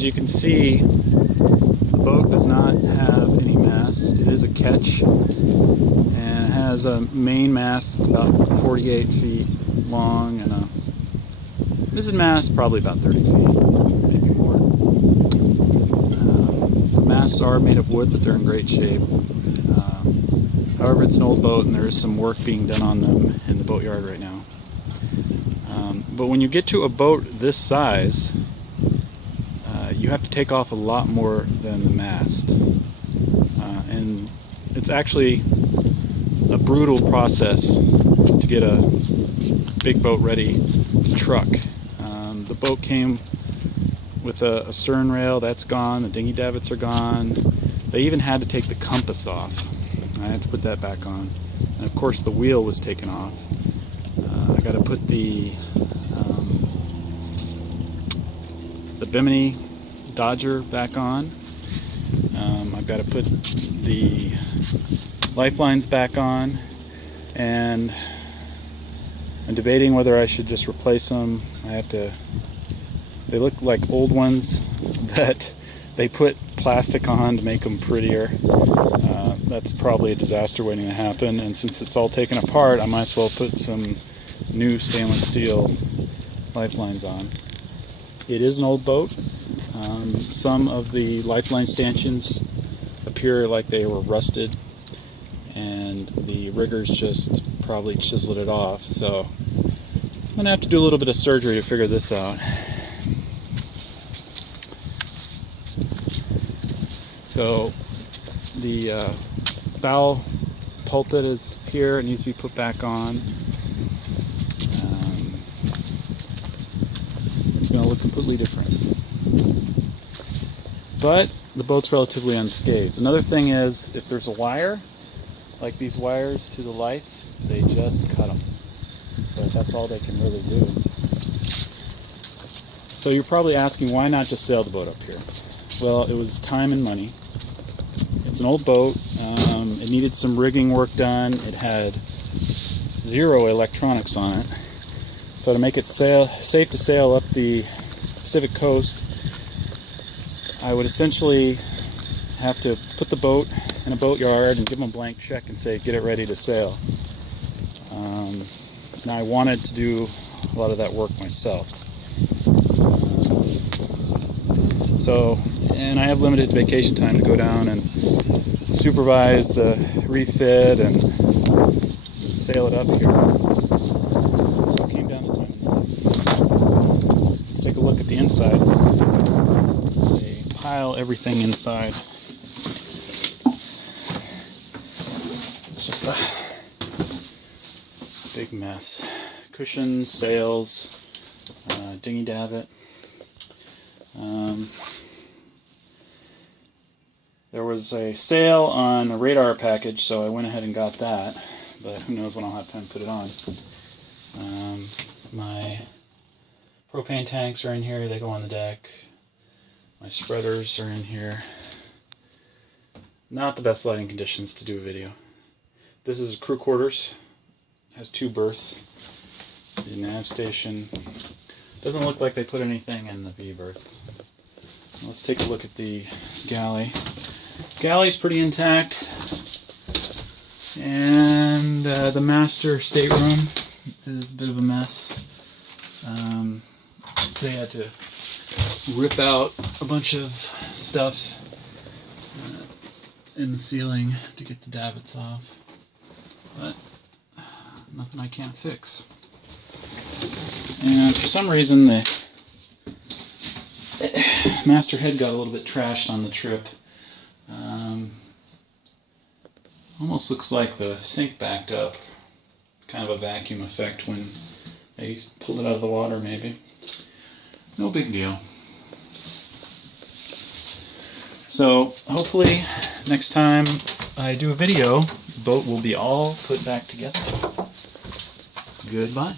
as you can see, the boat does not have any mast. It is a ketch, and it has a main mast that's about 48 feet long and a mizzen mast probably about 30 feet, maybe more. The masts are made of wood, but they're in great shape. However, it's an old boat and there is some work being done on them in the boatyard right now. But when you get to a boat this size, you have to take off a lot more than the mast. And it's actually a brutal process to get a big boat ready to truck. The boat came with a stern rail, that's gone, the dinghy davits are gone. They even had to take the compass off. I had to put that back on. And of course the wheel was taken off. I got to put the Bimini Dodger back on. I've got to put the lifelines back on, and I'm debating whether I should just replace them. They look like old ones that they put plastic on to make them prettier. That's probably a disaster waiting to happen, and since it's all taken apart, I might as well put some new stainless steel lifelines on. It is an old boat. Some of the lifeline stanchions appear like they were rusted, and the riggers just probably chiseled it off, so I'm going to have to do a little bit of surgery to figure this out. So the bow pulpit is here. It needs to be put back on. It's going to look completely different. But the boat's relatively unscathed. Another thing is, if there's a wire, like these wires to the lights, they just cut them. But that's all they can really do. So you're probably asking, why not just sail the boat up here? Well, it was time and money. It's an old boat. It needed some rigging work done. It had 0 electronics on it. So to make it safe to sail up the Pacific coast, I would essentially have to put the boat in a boatyard and give them a blank check and say, get it ready to sail. Now I wanted to do a lot of that work myself. And I have limited vacation time to go down and supervise the refit and sail it up here. So it came down to time. Let's take a look at the inside. They pile everything inside. It's just a big mess. Cushions, sails, dinghy davit. There was a sale on the radar package, so I went ahead and got that, but who knows when I'll have time to put it on. My propane tanks are in here, they go on the deck. My spreaders are in here. Not the best lighting conditions to do a video. This is crew quarters. It has 2 berths. The nav station. Doesn't look like they put anything in the V berth. Let's take a look at the galley. Galley's pretty intact, and the master stateroom is a bit of a mess. They had to rip out a bunch of stuff in the ceiling to get the davits off, but nothing I can't fix. And for some reason the master head got a little bit trashed on the trip. Almost looks like the sink backed up. Kind of a vacuum effect when they pulled it out of the water, maybe. No big deal. So hopefully next time I do a video, the boat will be all put back together. Goodbye.